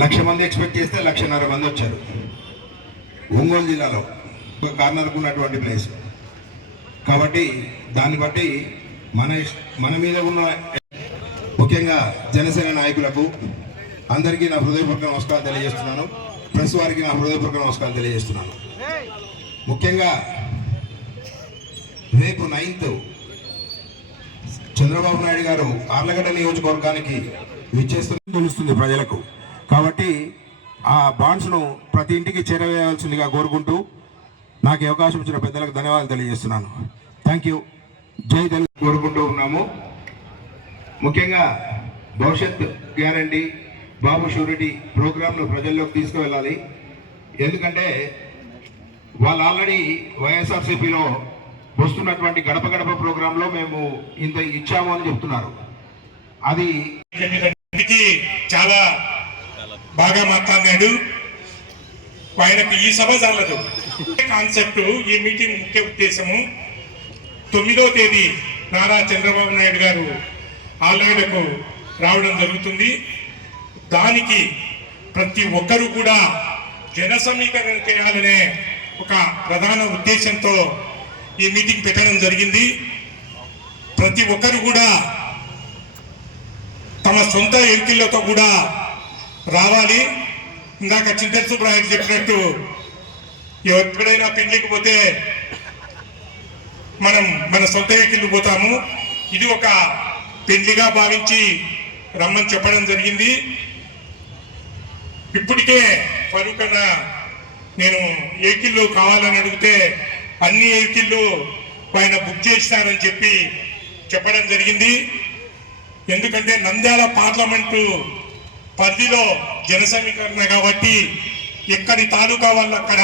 1,00,000 మంది ఎక్స్పెక్ట్ చేస్తే 1,50,000 మంది వచ్చారు. ఒంగోలు జిల్లాలో కార్నర్కు ఉన్నటువంటి ప్లేస్ కాబట్టి దాన్ని బట్టి మన మీద ఉన్న ముఖ్యంగా జనసేన నాయకులకు అందరికీ నా హృదయపూర్వక నమస్కారాలు తెలియజేస్తున్నాను. ప్రెస్ వారికి నా హృదయపూర్వక నమస్కారాలు తెలియజేస్తున్నాను. ముఖ్యంగా రేపు 9th చంద్రబాబు నాయుడు గారు ఆర్లగడ్డ నియోజకవర్గానికి విచ్చేస్తుందని తెలుస్తుంది ప్రజలకు. కాబట్టి ఆ బాండ్స్ను ప్రతి ఇంటికి చేరవేయాల్సిందిగా కోరుకుంటూ నాకు అవకాశం ఇచ్చిన పెద్దలకు ధన్యవాదాలు తెలియజేస్తున్నాను. Thank you. జై తెలుగు కోరుకుంటూ ఉన్నాము. ముఖ్యంగా భవిష్యత్ గ్యారంటీ బాబు షూరిటీ ప్రోగ్రాంను ప్రజల్లోకి తీసుకువెళ్ళాలి. ఎందుకంటే వాళ్ళు ఆల్రెడీ వైఎస్ఆర్సీపీలో వస్తున్నటువంటి గడప గడప ప్రోగ్రాంలో మేము ఇంత ఇచ్చాము అని చెప్తున్నారు. అది చాలా బాగా మాట్లాడాడు. ఆయనకు ఈ సభ చాలదు. కాన్సెప్ట్ ఈ మీటింగ్ ముఖ్య ఉద్దేశము 9వ తేదీ నారా చంద్రబాబు నాయుడు గారు ఆలయకు రావడం జరుగుతుంది. దానికి ప్రతి ఒక్కరూ కూడా జన సమీకరణ చేయాలనే ఒక ప్రధాన ఉద్దేశంతో ఈ మీటింగ్ పెట్టడం జరిగింది. ప్రతి ఒక్కరు కూడా తమ సొంత వెహికల్లతో కూడా రావాలి. ఇందాక చింతల సుబ్రహ్మణ్యం చెప్పినట్టు ఎక్కడైనా పెళ్లికి పోతే మనం మన సొంత వెహికల్ పోతాము. ఇది ఒక పెళ్లిగా భావించి రమ్మని చెప్పడం జరిగింది. ఇప్పటికే ఫరూక్ అన్న నేను వెహికల్ కావాలని అడిగితే అన్ని వెహికల్లు ఆయన బుక్ చేస్తారని చెప్పడం జరిగింది. ఎందుకంటే నంద్యాల పార్లమెంటు పరిధిలో జన సమీకరణ కాబట్టి ఎక్కడి తాలూకా వాళ్ళు అక్కడ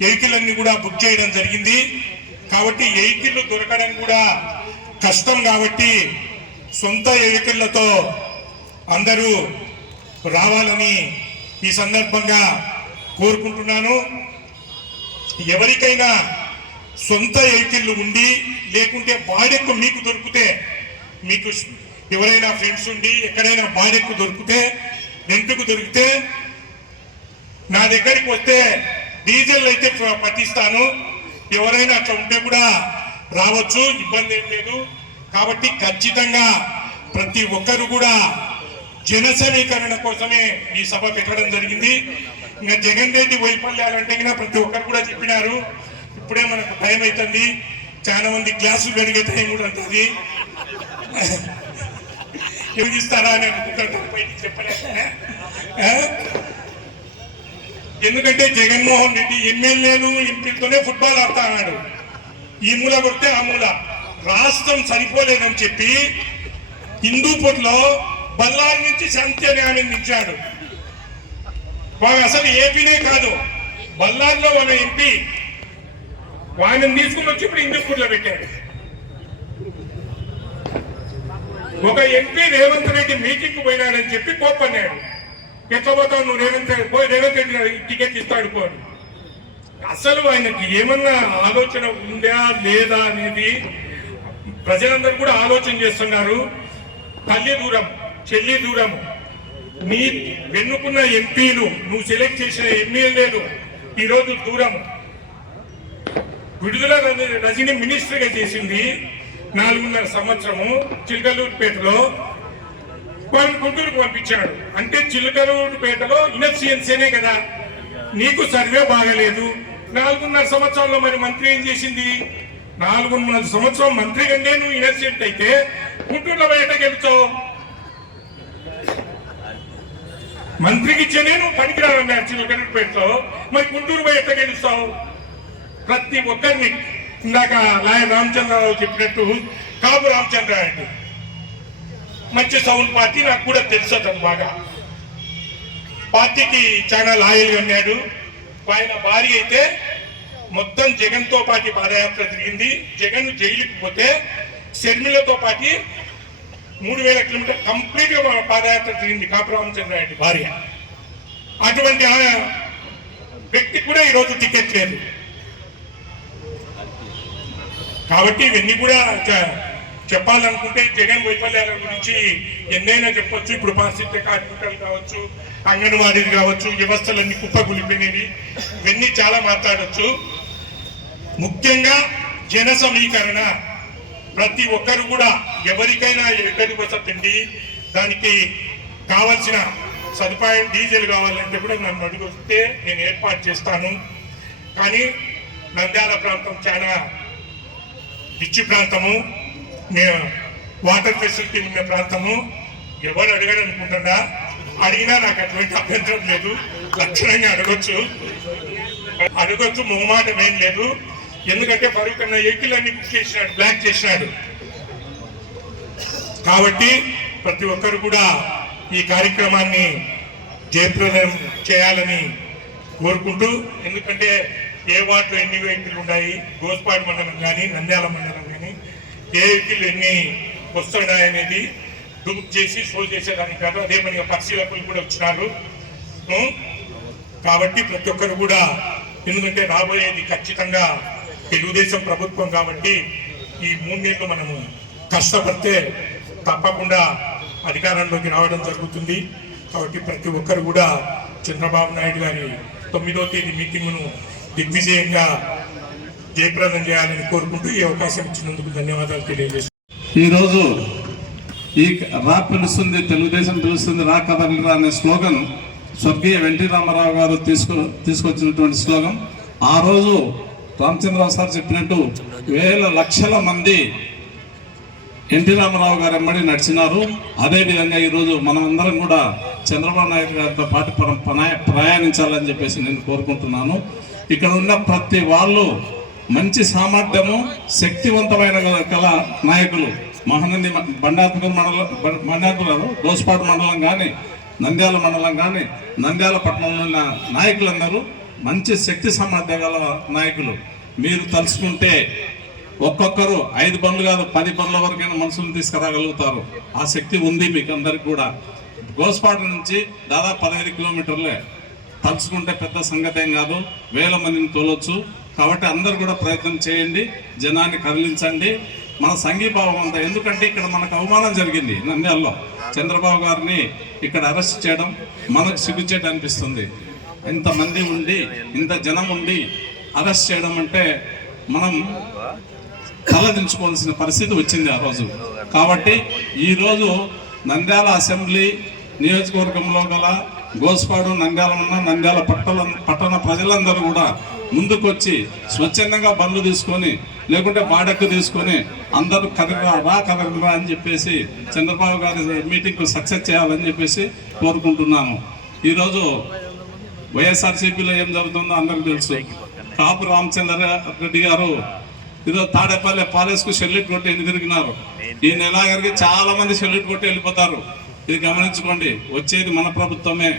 వెహికల్ అన్ని కూడా బుక్ చేయడం జరిగింది. కాబట్టి వెహికల్ దొరకడం కూడా కష్టం కాబట్టి సొంత వెహికల్లతో అందరూ రావాలని ఈ సందర్భంగా కోరుకుంటున్నాను. ఎవరికైనా సొంత వెహికల్ ఉండి లేకుంటే బాడెక్కు మీకు దొరికితే, మీకు ఎవరైనా ఫ్రెండ్స్ ఉండి ఎక్కడైనా బాడెక్కు దొరికితే, రెంట్కు దొరికితే నా దగ్గరికి వస్తే డీజిల్ అయితే పట్టిస్తాను. ఎవరైనా అట్లా ఉంటే కూడా రావచ్చు, ఇబ్బంది ఏం లేదు. కాబట్టి ఖచ్చితంగా ప్రతి ఒక్కరు కూడా జన సమీకరణ కోసమే ఈ సభ పెట్టడం జరిగింది. ఇంకా జగన్ రెడ్డి వైఫల్యాలంటే ప్రతి ఒక్కరు కూడా చెప్పినారు. ఇప్పుడే మనకు భయం అవుతుంది. చాలా మంది గ్లాసులు పెరిగే టైం కూడా ఉంటుంది. ఎదిగిస్తారా అని అనుకుంటారు, బయటికి చెప్పలేదు. ఎందుకంటే జగన్మోహన్ రెడ్డి ఎమ్మెల్యేలు ఎంపీలతోనే ఫుట్బాల్ ఆడుతా అన్నాడు. ఈ మూల కొడితే ఆ మూల. రాష్ట్రం సరిపోలేదని చెప్పి హిందూపూర్లో బళ్ళారి నుంచి శాంతిని ఆనందించాడు. వాడు అసలు ఏపీనే కాదు, బళ్ళారిలో వాళ్ళ ఎంపీ వాడిని తీసుకుని వచ్చి ఇప్పుడు హిందూపూర్లో పెట్టాడు. ఒక ఎంపీ రేవంత్ రెడ్డి మీటింగ్ పోయినాడని చెప్పి కోప్పన్నాడు. ఎట్లా పోతావు నువ్వు రేవంత్ రెడ్డి టికెట్ ఇస్తాడు పోను. అసలు ఆయనకి ఏమన్నా ఆలోచన ఉందా లేదా అనేది ప్రజలందరూ కూడా ఆలోచన చేస్తున్నారు. తల్లి దూరం, చెల్లి దూరం. నీ వెన్నుకున్న ఎంపీలు, నువ్వు సెలెక్ట్ చేసిన ఎమ్మెల్యేలు ఈరోజు దూరం. విడుదల రజని మినిస్టర్గా చేసింది 4.5 సంవత్సరము చిలకలూరుపేటలో. వాళ్ళని గుంటూరుకు పంపించాడు. అంటే చిలకలూరుపేటలో ఇన్ఎఫ్సియన్సీనే కదా. నీకు సర్వే బాగలేదు. 4.5 సంవత్సరాల్లో మరి మంత్రి ఏం చేసింది? 4.5 సంవత్సరం మంత్రి కంటే నువ్వు ఇన్ఎఫ్సియెంట్ అయితే గుంటూరులో బయట గెలుచావు. మంత్రికి ఇచ్చేనే నువ్వు పనికిరావన్నారు చిలకలూరుపేటలో, మరి గుంటూరు బయట గెలుస్తావు. ప్రతి ఒక్కరిని ఇందాక లాయర్ రామచంద్రరావు చెప్పినట్టు కాపు రామచంద్రారెడ్డి మంచి సౌండ్ పార్టీ, నాకు కూడా తెలుసు అతను బాగా. పార్టీకి చాలా లాయల్గా ఉన్నాడు. ఆయన భార్య అయితే మొత్తం జగన్తో పాటు పాదయాత్ర తిరిగింది. జగన్ జైలుకి పోతే షర్మిలతో పాటు 3000 కిలోమీటర్ కంప్లీట్ గా పాదయాత్ర తిరిగింది కాపు రామచంద్రారెడ్డి భార్య. అటువంటి వ్యక్తి కూడా ఈరోజు టికెట్ లేదు. కాబట్టి ఇవన్నీ కూడా చెప్పాలనుకుంటే జగన్ వైఫల్యాల గురించి ఎన్నైనా చెప్పొచ్చు. ఇప్పుడు పారిశుద్ధ్య కార్మికులు కావచ్చు, అంగన్వాడీలు కావచ్చు, వ్యవస్థలన్నీ కుప్పకూలిపోయినవి, ఇవన్నీ చాలా మాట్లాడచ్చు. ముఖ్యంగా జన సమీకరణ, ప్రతి ఒక్కరు కూడా ఎవరికైనా ఎక్కడి వసతండి దానికి కావాల్సిన సదుపాయం డీజిల్ కావాలంటే కూడా నన్ను అడిగితే నేను ఏర్పాటు చేస్తాను. కానీ నంద్యాల ప్రాంతం చాలా రిచ్ ప్రాంతము, వాటర్ ఫెసిలిటీ ఉన్న ప్రాంతము. ఎవరు అడగరు అనుకుంటున్నా, అడిగినా నాకు అటువంటి అభ్యంతరం లేదు. లక్షణంగా అడగొచ్చు, మొహమాటం ఏం లేదు. ఎందుకంటే ఫరూక్ అన్న వెహికల్ అన్ని బుక్ చేసినాడు, బ్లాక్ చేసినాడు. కాబట్టి ప్రతి ఒక్కరు కూడా ఈ కార్యక్రమాన్ని జయప్రదం చేయాలని కోరుకుంటూ, ఎందుకంటే ఏ వార్డులో ఎన్ని వెహికల్ ఉన్నాయి, గోస్పాడు మండలం కానీ నంద్యాల మండలం కానీ ఏ వెహికల్ ఎన్ని వస్తున్నాయనేది బుక్ చేసి షో చేసేదానికి కాదు, అదే పనిగా పరిశీలకులు కూడా వచ్చినారు. కాబట్టి ప్రతి ఒక్కరు కూడా, ఎందుకంటే రాబోయేది ఖచ్చితంగా తెలుగుదేశం ప్రభుత్వం కాబట్టి ఈ 3 నెలలు మనము కష్టపడితే తప్పకుండా అధికారంలోకి రావడం జరుగుతుంది. కాబట్టి ప్రతి ఒక్కరు కూడా చంద్రబాబు నాయుడు గారి 9వ తేదీ మీటింగును దిగ్విజయంగా జయప్రదం చేయాలని కోరుకుంటూ ఈ అవకాశం ఇచ్చినందుకు ధన్యవాదాలు తెలియజేస్తున్నాను. ఈరోజు ఈ రా పిలుస్తుంది, తెలుగుదేశం పిలుస్తుంది, రా కదలిరా అనే స్లోగన్ స్వర్గీయ ఎన్టీ రామారావు గారు తీసుకొచ్చినటువంటి స్లోగన్. ఆ రోజు రామచంద్రరావు సార్ చెప్పినట్టు వేల లక్షల మంది ఎన్టీ రామారావు గారు ఎమ్మడి నడిచినారు. అదేవిధంగా ఈరోజు మనమందరం కూడా చంద్రబాబు నాయుడు గారితో పాటు ప్రయాణించాలని చెప్పేసి నేను కోరుకుంటున్నాను. ఇక్కడ ఉన్న ప్రతి వాళ్ళు మంచి సామర్థ్యము, శక్తివంతమైన కళ నాయకులు. మహానంది బండార్పురం గోస్పాడు మండలం కానీ, నంద్యాల మండలం కానీ, నంద్యాల పట్టణంలో ఉన్న నాయకులందరూ మంచి శక్తి సామర్థ్య గల నాయకులు. మీరు తలుచుకుంటే ఒక్కొక్కరు 5 బండ్లు కాదు 10 బండ్ల వరకైనా మనుషులను తీసుకురాగలుగుతారు. ఆ శక్తి ఉంది మీకు అందరికి కూడా. గోస్పాడు నుంచి దాదాపు 15 కిలోమీటర్లే. తలుచుకుంటే పెద్ద సంగతి ఏం కాదు, వేల మందిని తోలొచ్చు. కాబట్టి అందరు కూడా ప్రయత్నం చేయండి, జనాన్ని కదిలించండి. మన సంఘీభావం అంతా, ఎందుకంటే ఇక్కడ మనకు అవమానం జరిగింది నంద్యాలలో. చంద్రబాబు గారిని ఇక్కడ అరెస్ట్ చేయడం మనకు సిగ్గుచేటు అనిపిస్తుంది. ఇంతమంది ఉండి, ఇంత జనం ఉండి అరెస్ట్ చేయడం అంటే మనం తలదించుకోవాల్సిన పరిస్థితి వచ్చింది ఆ రోజు. కాబట్టి ఈరోజు నంద్యాల అసెంబ్లీ నియోజకవర్గంలో గల గోస్పాడు, నంద్యాల పట్టణ ప్రజలందరూ కూడా ముందుకొచ్చి స్వచ్ఛందంగా బండ్లు తీసుకొని, లేకుంటే బాడెక్కు తీసుకొని అందరూ కదలరా అని చెప్పేసి చంద్రబాబు గారి మీటింగ్కు సక్సెస్ చేయాలని చెప్పేసి కోరుకుంటున్నాము. ఈరోజు వైఎస్ఆర్సీపీలో ఏం జరుగుతుందో అందరికీ తెలుసు. కాపు రామచంద్రారెడ్డి గారు ఈరోజు తాడేపల్లి పాలేసుకు సెల్యూట్ కొట్టి ఎన్ని తిరిగినారు. ఈ నెలాఖరికి చాలా మంది సెల్యూట్ కొట్టి వెళ్ళిపోతారు. ఇది గమనించుకోండి. వచ్చేది మన ప్రభుత్వమే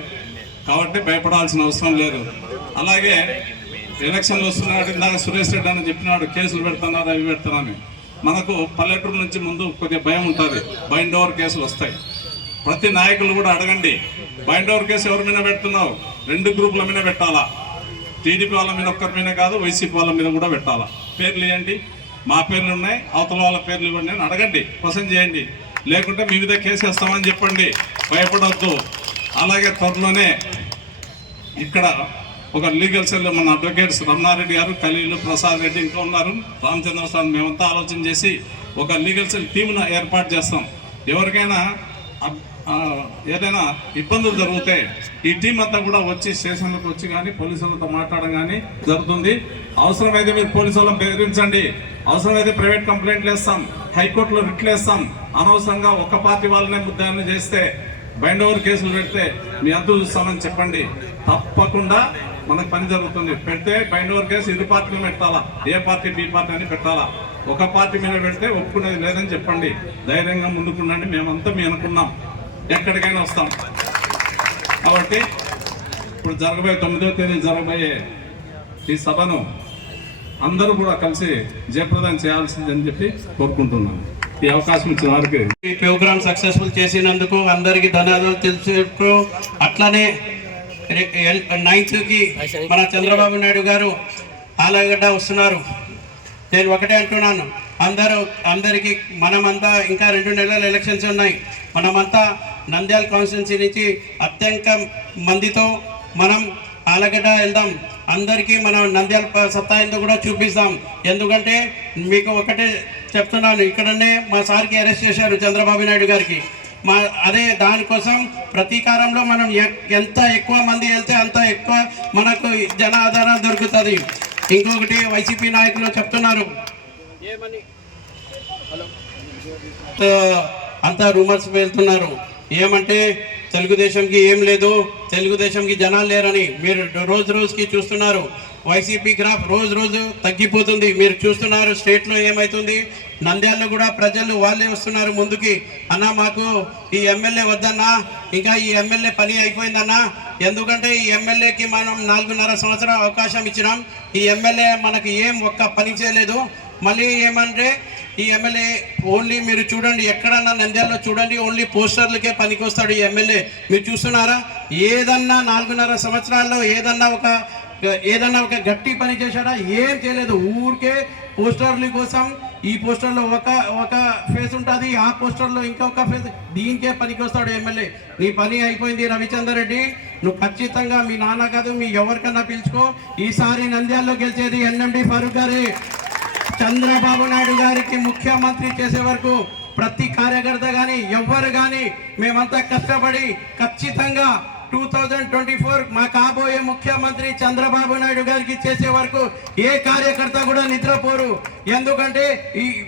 కాబట్టి భయపడాల్సిన అవసరం లేదు. అలాగే ఎలక్షన్లు వస్తున్నాడు, ఇందాక సురేష్ రెడ్డి అని చెప్పినాడు, కేసులు పెడుతున్నారు, అవి పెడుతున్నాను. మనకు పల్లెటూరు నుంచి ముందు కొద్దిగా భయం ఉంటుంది, బైండ్ ఓవర్ కేసులు వస్తాయి. ప్రతి నాయకులు కూడా అడగండి, బైండ్ ఓవర్ కేసు ఎవరి మీద పెడుతున్నావు? 2 గ్రూపుల మీద పెట్టాలా? టీడీపీ వాళ్ళ మీద ఒక్కరి మీద కాదు, వైసీపీ వాళ్ళ మీద కూడా పెట్టాలా? పేర్లు ఇవ్వండి, మా పేర్లు ఉన్నాయి, అవతల వాళ్ళ పేర్లు ఇవ్వండి అని అడగండి, క్వశ్చన్ చేయండి. లేకుంటే మీ మీద కేసు వేస్తామని చెప్పండి, భయపడవద్దు. అలాగే త్వరలోనే ఇక్కడ ఒక లీగల్ సెల్, మన అడ్వకేట్స్ రమణారెడ్డి గారు, ఖలీలు, ప్రసాద్ రెడ్డి ఇంకా ఉన్నారు, రామచంద్ర స్వామి, మేమంతా ఆలోచన చేసి ఒక లీగల్ సెల్ టీంను ఏర్పాటు చేస్తాం. ఎవరికైనా ఏదైనా ఇబ్బందులు జరిగితే ఈ టీం అంతా కూడా వచ్చి స్టేషన్లకు వచ్చి కానీ పోలీసులతో మాట్లాడడం కానీ జరుగుతుంది. అవసరమైతే మీరు పోలీసు వాళ్ళని బెదిరించండి, అవసరమైతే ప్రైవేట్ కంప్లైంట్లు వేస్తాం, హైకోర్టులో రిట్లు వేస్తాం. అనవసరంగా ఒక పార్టీ వాళ్ళనే ముద్దాన్ని చేస్తే, బైండ్ ఓవర్ కేసులు పెడితే మీ అంతు చూస్తామని చెప్పండి. తప్పకుండా మనకు పని జరుగుతుంది. పెడితే బైండ్ ఓవర్ కేసు 2 పార్టీలు పెట్టాలా, ఏ పార్టీ బి పార్టీ అని పెట్టాలా. ఒక పార్టీ మీద పెడితే ఒప్పుకునేది లేదని చెప్పండి. ధైర్యంగా ముందుకుండండి, మేమంతా మీ అనుకున్నాం, ఎక్కడికైనా వస్తాం. కాబట్టి ఇప్పుడు 9వ తేదీ జరగబోయే ఈ సభను అందరూ కూడా కలిసి జయప్రదం చేయాల్సిందని చెప్పి కోరుకుంటున్నాను. ఈ అవకాశం ఇచ్చిన వారికి, ఈ ప్రోగ్రామ్ సక్సెస్ఫుల్ చేసినందుకు అందరికీ ధన్యవాదాలు తెలుసుకుంటూ, అట్లనే 9th మన చంద్రబాబు నాయుడు గారు ఆలగడ్డ వస్తున్నారు. నేను ఒకటే అంటున్నాను, అందరికీ మనమంతా ఇంకా 2 నెలల ఎలక్షన్స్ ఉన్నాయి. మనమంతా నంద్యాల కాన్స్టిట్యున్సీ నుంచి అత్యంత మందితో మనం ఆలగడ్డ వెళ్దాం. అందరికీ మనం నంద్యాల సత్తా ఏందో కూడా చూపిస్తాం. ఎందుకంటే మీకు ఒకటే చెప్తున్నాను, ఇక్కడనే మా సార్కి అరెస్ట్ చేశారు చంద్రబాబు నాయుడు గారికి. అదే దానికోసం ప్రతీకారంలో మనం ఎంత ఎక్కువ మంది వెళ్తే అంత ఎక్కువ మనకు జన ఆదరణ దొరుకుతుంది. ఇంకొకటి వైసీపీ నాయకులు చెప్తున్నారు ఏమని, అంతా రూమర్స్ వెళ్తున్నారు ఏమంటే తెలుగుదేశంకి ఏం లేదు, తెలుగుదేశంకి జనాలు లేరని. మీరు రోజు రోజుకి చూస్తున్నారు వైసీపీ గ్రాఫ్ రోజు రోజు తగ్గిపోతుంది. మీరు చూస్తున్నారు స్టేట్లో ఏమవుతుంది. నంద్యాలలో కూడా ప్రజలు వాళ్ళే వస్తున్నారు ముందుకి, అన్న మాకు ఈ ఎమ్మెల్యే వద్దన్నా, ఇంకా ఈ ఎమ్మెల్యే పని అయిపోయిందన్నా. ఎందుకంటే ఈ ఎమ్మెల్యేకి మనం 4.5 సంవత్సరాల అవకాశం ఇచ్చినాం. ఈ ఎమ్మెల్యే మనకి ఏం ఒక్క పని చేయలేదు. మళ్ళీ ఏమంటే ఈ ఎమ్మెల్యే ఓన్లీ మీరు చూడండి, ఎక్కడన్నా నంద్యాలలో చూడండి, ఓన్లీ పోస్టర్లకే పనికొస్తాడు ఈ ఎమ్మెల్యే. మీరు చూస్తున్నారా? ఏదన్నా 4.5 సంవత్సరాల్లో ఏదన్నా ఒక గట్టి పని చేశాడా? ఏం చేయలేదు. ఊరికే పోస్టర్ల కోసం, ఈ పోస్టర్లో ఒక ఫేస్ ఉంటుంది, ఆ పోస్టర్లో ఇంకొక ఫేస్, దీనికే పనికి వస్తాడు ఎమ్మెల్యే. నీ పని అయిపోయింది రవిచందర్ రెడ్డి, నువ్వు ఖచ్చితంగా మీ నాన్న కాదు మీ ఎవరికన్నా పిలుచుకో. ఈసారి నంద్యాలలో గెలిచేది ఎన్ఎండి ఫారూక్ గారే. చంద్రబాబు నాయుడు గారికి ముఖ్యమంత్రి చేసే వరకు ప్రతి కార్యకర్త కానీ ఎవరు కానీ మేమంతా కష్టపడి ఖచ్చితంగా 2024 మా కాబోయే ముఖ్యమంత్రి చంద్రబాబు నాయుడు గారికి చేసే వరకు ఏ కార్యకర్త కూడా నిద్రపోరు. ఎందుకంటే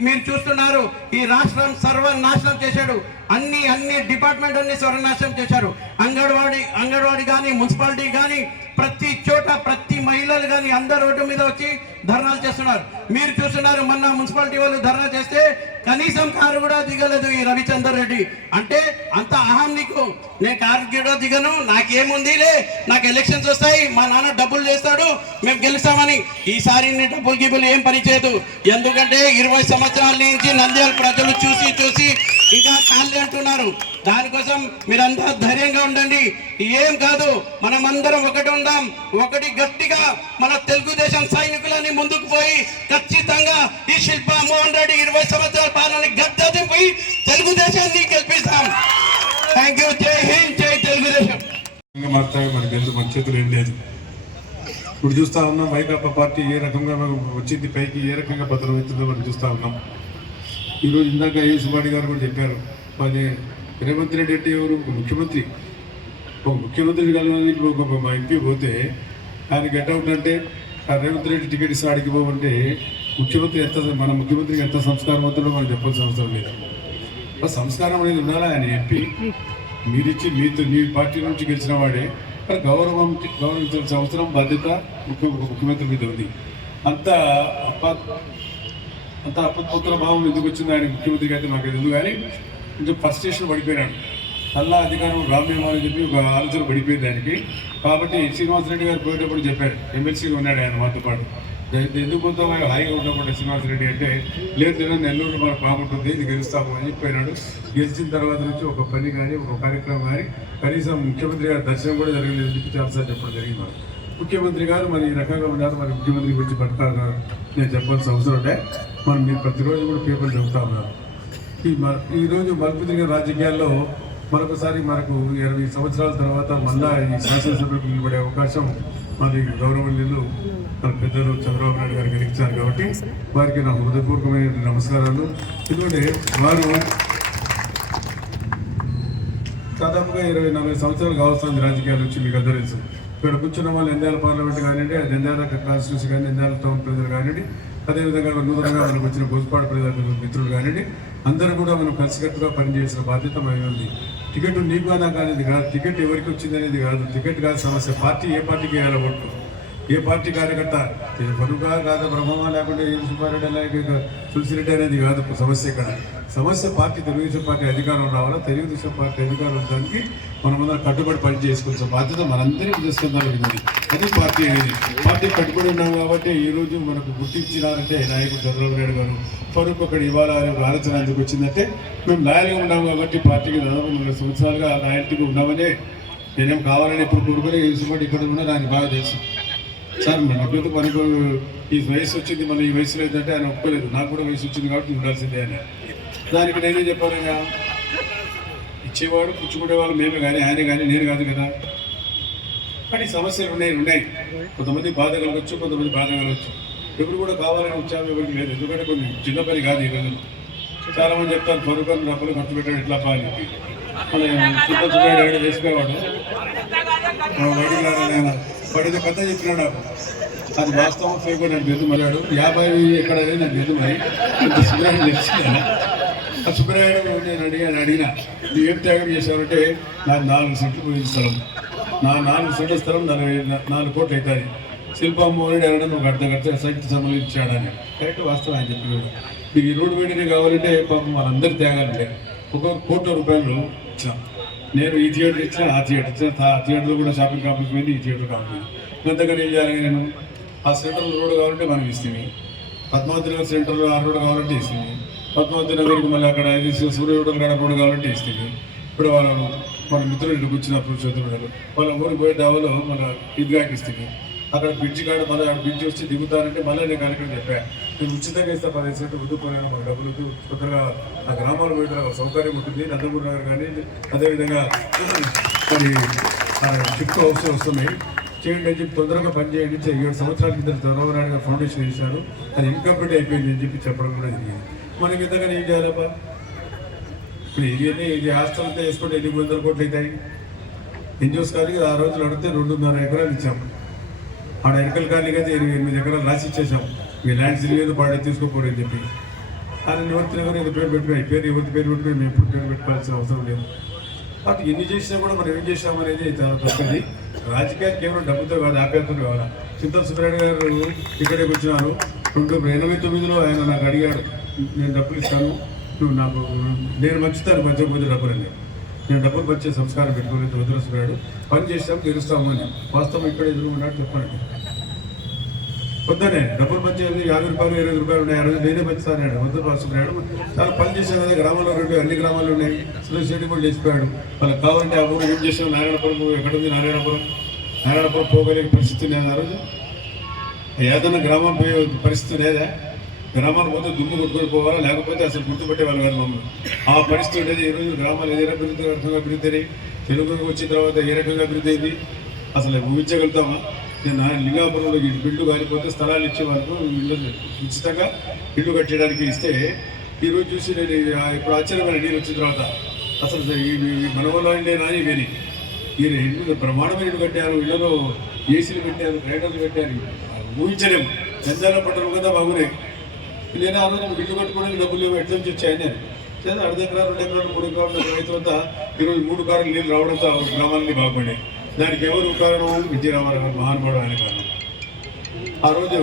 మీరు చూస్తున్నారు ఈ రాష్ట్రం సర్వనాశనం చేశాడు. అన్ని డిపార్ట్మెంట్ అన్ని సర్వనాశనం చేశారు. అంగన్వాడీ కానీ, మున్సిపాలిటీ కానీ, ప్రతి చోట ప్రతి మహిళలు కానీ అందరు రోడ్డు మీద వచ్చి ధర్నాలు చేస్తున్నారు. మీరు చూస్తున్నారు మొన్న మున్సిపాలిటీ వాళ్ళు ధర్నా చేస్తే కనీసం కారు కూడా దిగలేదు ఈ రవిచందర్ రెడ్డి. అంటే అంత అహం నీకు. నేను కారు కూడా దిగను, నాకేముందిలే, నాకు ఎలక్షన్స్ వస్తాయి, మా నాన్న డబ్బులు చేస్తాడు, మేము గెలుస్తామని. ఈసారి నీ డబ్బులు ఏం పని చేయదు. ఎందుకంటే 20 సంవత్సరాల నుంచి నంద్యాల ప్రజలు చూసి ఇంకా కాళ్ళు అంటున్నారు. దానికోసం మీరంతా ధైర్యంగా ఉండండి. ఏం కాదు, మనమందరం ఒకటి ఉందాం, ఒకటి గట్టిగా మన తెలుగుదేశం సైనికులని ముందుకు పోయి ఖచ్చితంగా ఈ శిల్పా మోహన్ రెడ్డి 20 సంవత్సరాల పాలన గద్దెదింపి తెలుగుదేశాన్ని గెలిపిస్తాం. Thank you. జై హింద్, జై తెలుగుదేశం. మారుతాయి మనకి ఎందుకు మన చేతులు ఏం లేదు. ఇప్పుడు చూస్తా ఉన్నాం వైకాపా పార్టీ ఏ రకంగా వచ్చింది పైకి, ఏ రకంగా భద్రమవుతుందో మనం చూస్తా ఉన్నాం. ఈరోజు ఇందాక ఏ సుబ్బాడి గారు కూడా చెప్పారు, మరి రేవంత్ రెడ్డి అంటే ఎవరు? ముఖ్యమంత్రి. ఒక ముఖ్యమంత్రి కలవాలి మా ఎంపీ పోతే ఆయన గెట్అవుట్ అంటే ఆ రేవంత్ రెడ్డి టికెట్ ఇస్తే ఆడికి పోవంటే మన ముఖ్యమంత్రికి ఎంత సంస్కారం అవుతుందో మనకు చెప్పాల్సిన అవసరం లేదు. ఆ సంస్కారం అనేది ఉండాలా? ఆయన ఎంపీ మీరిచ్చి మీ పార్టీ నుంచి గెలిచిన వాడే గౌరవించాల్సిన అవసరం, బాధ్యత ముఖ్యమంత్రి మీద ఉంది. అంత అపత్పుత్ర భావం ఎందుకు వచ్చింది ఆయన ముఖ్యమంత్రికి అయితే నాకు ఎందుకు. కానీ కొంచెం ఫ్రస్ట్రేషన్ పడిపోయినాడు. అల్లా అధికారం రామ్యమని చెప్పి ఒక ఆలోచన పడిపోయింది ఆయనకి. కాబట్టి శ్రీనివాసరెడ్డి గారు పోయేటప్పుడు చెప్పారు, ఎమ్మెల్సీగా ఉన్నాడు ఆయన మాతో పాటు, ఎందుకు పోతాం హాయిగా ఉన్నప్పుడు శ్రీనివాసరెడ్డి అంటే, లేదు నెల్లూరు మనకు బాగుంటుంది, ఇది గెలుస్తాము అని చెప్పినాడు. గెలిచిన తర్వాత నుంచి ఒక పని కానీ ఒక కార్యక్రమం కానీ కనీసం ముఖ్యమంత్రి గారి దర్శనం కూడా జరగలేదు చెప్పి చాలాసార్లు చెప్పడం జరిగింది. ముఖ్యమంత్రి గారు మరి ఈ రకంగా ఉన్నారు, మరి ముఖ్యమంత్రి గురించి పట్టారు నేను చెప్పాల్సిన అవసరం ఉంటే మీరు ప్రతిరోజు కూడా పేపర్లు చెబుతా ఉన్నారు. ఈరోజు మలుపు తిరిగిన రాజకీయాల్లో మరొకసారి మనకు 20 సంవత్సరాల తర్వాత మళ్ళా ఈ శాసనసభకు నిలబడే అవకాశం మరి గౌరవనీయులు మన పెద్దలు చంద్రబాబు నాయుడు గారు కలిగించారు. కాబట్టి వారికి నా హృదయపూర్వకమైన నమస్కారాలు. ఎందుకంటే వారు దాదాపుగా 24 సంవత్సరాలు కావస్తుంది రాజకీయాల నుంచి. మీకు అందరూ తెలుసు, ఇక్కడ కూర్చున్న వాళ్ళు నంద్యాల పార్లమెంట్ కానివ్వండి, నంద్యాల కాన్స్టిట్యూన్సీ కానీ, నంద్యాల టౌన్ ప్రజలు కానివ్వండి, అదేవిధంగా నూతనంగా మనకు వచ్చిన గోస్పాడు ప్రజల మిత్రులు కానివ్వండి, అందరూ కూడా మనం కలిసికట్టుగా పనిచేసిన బాధ్యత మనకి ఉంది. టికెట్ నీకు నాకు అనేది కాదు, టికెట్ ఎవరికి వచ్చింది అనేది కాదు, టికెట్ కాదు సమస్య. పార్టీ ఏ పార్టీకి వేయాలో ఓటు, ఏ పార్టీ కార్యకర్త బరువుగా కాదు బ్రహ్మమా లేకుంటే సుబ్బారెడ్డి అలాగే తులసిరెడ్డి అనేది కాదు సమస్య. ఇక్కడ సమస్య పార్టీ తెలుగుదేశం పార్టీ అధికారం రావాలా, తెలుగుదేశం పార్టీ అధికారం దానికి మనమందరం కట్టుబడి పని చేసుకోవాల్సిన బాధ్యత మనందరికీ చేసుకుందాం. అది పార్టీ అనేది. పార్టీ కట్టుబడి ఉన్నాం కాబట్టి ఈరోజు మనకు గుర్తించినారంటే నాయకుడు చంద్రబాబు నాయుడు గారు ఫరూక్ ఒకటి ఇవాళ ఆలోచన ఎందుకు వచ్చిందంటే, మేము లాయల్గా ఉన్నాం కాబట్టి పార్టీకి దాదాపు 4 సంవత్సరాలుగా లాయల్టీగా ఉన్నామనే. నేనేం కావాలని ఇప్పుడు కోరుకొని సుబ్బారెడ్డి ఇక్కడ ఉన్నారు, ఆయన బాగా తెలుసు. సార్ మనకు మనకు ఈ వయసు వచ్చింది, మన ఈ వయసులో ఏంటంటే ఆయన ఒప్పుకోలేదు. నాకు కూడా వయసు వచ్చింది కాబట్టి ఉండాల్సిందే అని. దానికి నేనే చెప్పాను, ఇచ్చేవాడు పుచ్చుకునే వాళ్ళు మేమే కానీ ఆయన కానీ నేను కాదు కదా. కానీ సమస్యలు ఉన్నాయి. కొంతమంది బాధ కలగచ్చు, కొంతమంది బాధ కలగచ్చు. ఎప్పుడు కూడా కావాలని ఉత్సాహం ఎవరికి లేదు. ఎందుకంటే కొన్ని చిన్న పని కాదు ఈ రోజుల్లో. చాలా మంది చెప్తారు త్వరగా డబ్బులు ఖర్చు పెట్టాడు ఎట్లా పాలి చిన్న చేసుకునేవాడు బయటికి రాడు. వాడితో కథ చెప్పినాడు నాకు. అది వాస్తవం ఫేక్ నాకు తెలుసు. మళ్ళాడు 50 ఎక్కడ నాకు తెలుసు. మరి సుబ్రాయుడు తెలిసిందా? ఆ సుబ్రాయుడు నేను అడిగినా నువ్వు ఏం త్యాగం చేశావంటే నాకు 4 సెంట్లు పోయిన స్థలం, నా 4 సెంట్ల స్థలం 4 కోట్లు అవుతుంది. శిల్పమ్మోడి అనడం నువ్వు అర్ధ సైట్ సంబంధించాడని కరెక్ట్ వాస్తవం ఆయన చెప్పాడు. మీకు ఈ రోడ్డు వేడినే కావాలంటే పాపం మనందరి త్యాగాలంటే ₹1 కోటి ఇచ్చాం. నేను ఈ థియేటర్ ఇచ్చిన, ఆ థియేటర్ ఇచ్చిన, ఆ థియేటర్లో కూడా షాపింగ్ కాంప్లెక్స్ పోయింది, ఈ థియేటర్ కాంప్లెక్స్. ఇంతకన్నా ఏం చేయాలి? నేను ఆ సెంట్రల్ రోడ్డు కావాలంటే మనం ఇస్తుంది, పద్మావతి నగర్ సెంటర్లో ఆ రోడ్డు కావాలంటే ఇస్తుంది, పద్మావతి నగర్కి మళ్ళీ అక్కడ సూర్యరోడ్డు కాడ రోడ్డు కావాలంటే ఇస్తుంది. ఇప్పుడు మన మిత్రులు ఇక్కడికి వచ్చినప్పుడు చదువుతారు వాళ్ళ ఊరికి పోయే దావలో మన ఈద్గాకి ఇస్తుంది. అక్కడ బ్రిడ్జి కాడ మళ్ళీ అక్కడ బ్రిడ్జి వచ్చి దిగుతారంటే మళ్ళీ నేను కార్యక్రమం చెప్పాను, నేను ఉచితంగా ఇస్తా 15 సెంట్లు వద్దుకోలేను, మాకు డబ్బులు కొత్తగా ఆ గ్రామాల పోయిన సౌకర్యం ఉంటుంది. నందమూరి నగర్ కానీ అదేవిధంగా మరి షిఫ్ట్ హౌస్ వస్తున్నాయి చేయండి అని చెప్పి తొందరగా పనిచేయండి. 7 సంవత్సరాల కింద చంద్రబాబు నాయుడు గారు ఫౌండేషన్ వేశారు, అది ఇన్కంప్లీట్ అయిపోయింది అని చెప్పి చెప్పడం కూడా జరిగింది. మనకి ఇంతగానే ఏం చేయాలబ్బా? ఇప్పుడు ఇది హాస్టల్ అంతా వేసుకుంటే 800 కోట్లు అవుతాయి. ఎన్జిఓస్ కానీ ఆ రోజులు అడిగితే 2.5 ఎకరాలు ఇచ్చాము. ఆడ ఎకల కానీ అయితే 8 ఎకరాలు రాసి ఇచ్చేసాం. మీ ల్యాండ్ సిలివేది పాడే తీసుకోపోరు అని చెప్పి ఆయన ఎవరితో ఎవరు పేరు పెట్టుకుని పేరు ఎవరి పేరు పెట్టుకుని మేము ఎప్పుడు పేరు పెట్టుకోవాల్సిన అవసరం లేదు. అటు ఎన్ని చేసినా కూడా మనం ఏం చేసామనేది చాలా తప్పది. రాజకీయాలు కేవలం డబ్బుతో కాదు, ఆప్యాయతతో కావాలా. చింతల సుబ్రాయుడు గారు ఇక్కడికి వచ్చినారు. 1989లో ఆయన నాకు అడిగాడు, నేను డబ్బులు ఇస్తాను, నువ్వు నాకు నేను మంచుతాను పంచకపోతే డబ్బులు అని. నేను డబ్బులు పంచే సంస్కారం పెట్టుకోలేదు. వదిలి సుబ్రాయుడు పని చేస్తాము తెలుస్తాము అని. వాస్తవం ఇక్కడ ఎదురుకున్నాడు చెప్పండి. వద్దనే డబ్బులు పంచేది 50 రూపాయలు 20 రూపాయలు ఉన్నాయి. ఆ రోజు నేనే పంచుతాను. వద్దు సుబ్రాయుడు చాలా పని చేశాను కదా, గ్రామాల్లో 2 అన్ని గ్రామాలు ఉన్నాయి. సురేష్ రెడ్డి కూడా చేసిపోయాడు. వాళ్ళకి కావాలంటే ఆ ఊరు ఏం చేసాం, నారాయణపురం ఎక్కడుంది? నారాయణపురం పోగలిగే పరిస్థితి లేదు. ఆ రోజు ఏదైనా గ్రామం పోయే పరిస్థితి లేదా? గ్రామాలు పోతే దుమ్ము కొట్టుకొని పోవాలా, లేకపోతే అసలు గుర్తుపెట్టేవాళ్ళు కాదు మమ్మల్ని. ఆ పరిస్థితి ఉండేది. ఈరోజు గ్రామాలు ఏదైనా రకంగా అభివృద్ధి అని తెలుగుకి వచ్చిన తర్వాత ఏ రకంగా అభివృద్ధి అయింది అసలు ఊహించగలుగుతామా? నేను లింగాపురంలో బిల్లు కాలిపోతే స్థలాలు ఇచ్చే వాళ్ళకు ఉచితంగా ఇల్లు కట్టడానికి ఇస్తే ఈరోజు చూసి నేను ఇప్పుడు ఆశ్చర్యమైన నీళ్ళు వచ్చిన తర్వాత అసలు మన వల్ల లేనా ఇవేని మీరు ఇల్లు ప్రమాణమైన ఇల్లు కట్టారు, ఇళ్లలో ఏసీలు పెట్టారు, గ్రైండర్లు పెట్టారు. ఊహించలేము. జంజాల పట్టణం కదా బాగున్నాయి. నేను ఆ రోజు ఇల్లు కట్టుకోవడానికి డబ్బులు లేవు, ఎట్ల నుంచి వచ్చాయని నేను 2 ఎకరాలు 2 ఎకరాలు 3 ఎకరాలు రైతులంతా ఈరోజు 3 కార్లు నీళ్ళు రావడంతో గ్రామాలన్నీ బాగుపడ్డాయి. దానికి ఎవరు కారణం? ఎన్టీ రామారావు గారు మహానుభావుడు, ఆయన కారణం. ఆ రోజు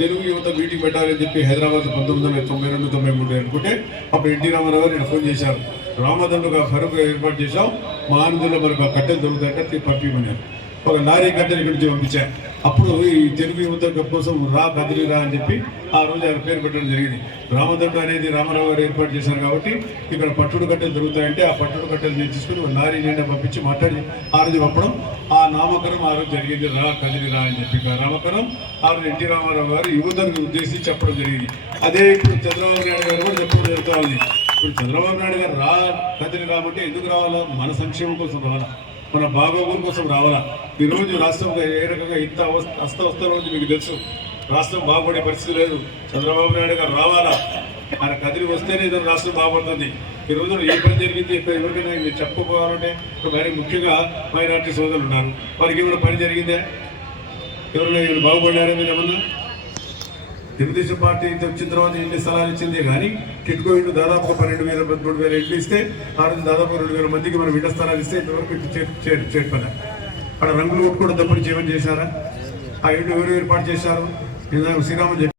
తెలుగు యువత మీటింగ్ పెట్టాలని చెప్పి హైదరాబాద్ 1992, 93 అనుకుంటే అప్పుడు ఎన్టీ రామారావు గారు నేను ఫోన్ చేశారు. రామదండుగా ఫరూక్ ఏర్పాటు చేశాం, మహానందులో మనకు ఆ కట్టెలు దొరుకుతాయంటే పంపించమన్నారు. ఒక లారీ కట్టెలు ఇక్కడి నుంచి పంపించాను. అప్పుడు ఈ తెలుగు యువత కోసం రా కదిలిరా అని చెప్పి ఆ రోజు ఆయన పేరు పెట్టడం జరిగింది. రామదండు అనేది రామారావు గారు ఏర్పాటు చేశారు కాబట్టి ఇక్కడ పట్టుడు కట్టెలు దొరుకుతాయంటే ఆ పట్టుడు కట్టెలు తీసుకుని ఒక లారీ నిండా పంపించి మాట్లాడి ఆ రోజు పంపడం, ఆ నామకరణం ఆ రోజు జరిగింది. రా కదిలిరా అని చెప్పి నామకరణం ఆ రోజు ఎన్టీ రామారావు గారు యువతను ఉద్దేశించి చెప్పడం జరిగింది. అదే ఇప్పుడు చంద్రబాబు నాయుడు గారు కూడా చెప్పడం జరుగుతూ ఉంది. ఇప్పుడు చంద్రబాబు నాయుడు గారు రా కదిలి రామంటే ఎందుకు రావాలా? మన సంక్షేమం కోసం రావాలా, మన బాగోగుల కోసం రావాలా. ఈరోజు రాష్ట్రం ఏ రకంగా ఇంత అస్తవస్థలో ఉంది మీకు తెలుసు. రాష్ట్రం బాగుపడే పరిస్థితి లేదు. చంద్రబాబు నాయుడు గారు రావాలా, ఆయన కదిలి వస్తేనే ఏదో రాష్ట్రం బాగుపడుతుంది. ఈ రోజు ఏ పని జరిగింది ఇక్కడ ఎవరికైనా మీరు చెప్పుకోవాలంటే మరి ముఖ్యంగా మైనార్టీ సోదరులు ఉన్నారు, వారికి ఏమైనా పని జరిగిందే? ఎవరైనా బాగుపడ్డారా? మీరు ఏమన్నా తెలుగుదేశం పార్టీ వచ్చిన తర్వాత ఎన్ని స్థలాలు ఇచ్చిందే కానీ టిట్కో ఇల్లు దాదాపుగా 12,000 13,000 ఇళ్ళు ఇస్తే ఆ రోజు దాదాపు 2,000 మందికి మనం ఇళ్ల స్థలాలు ఇస్తే ఇంతవరకు చేర్పదా? అక్కడ రంగులు కొట్టుకోవడం తప్పని చేయమని చేశారా? ఆ ఇల్లు ఎవరు ఏర్పాటు చేశారు? శ్రీరామన్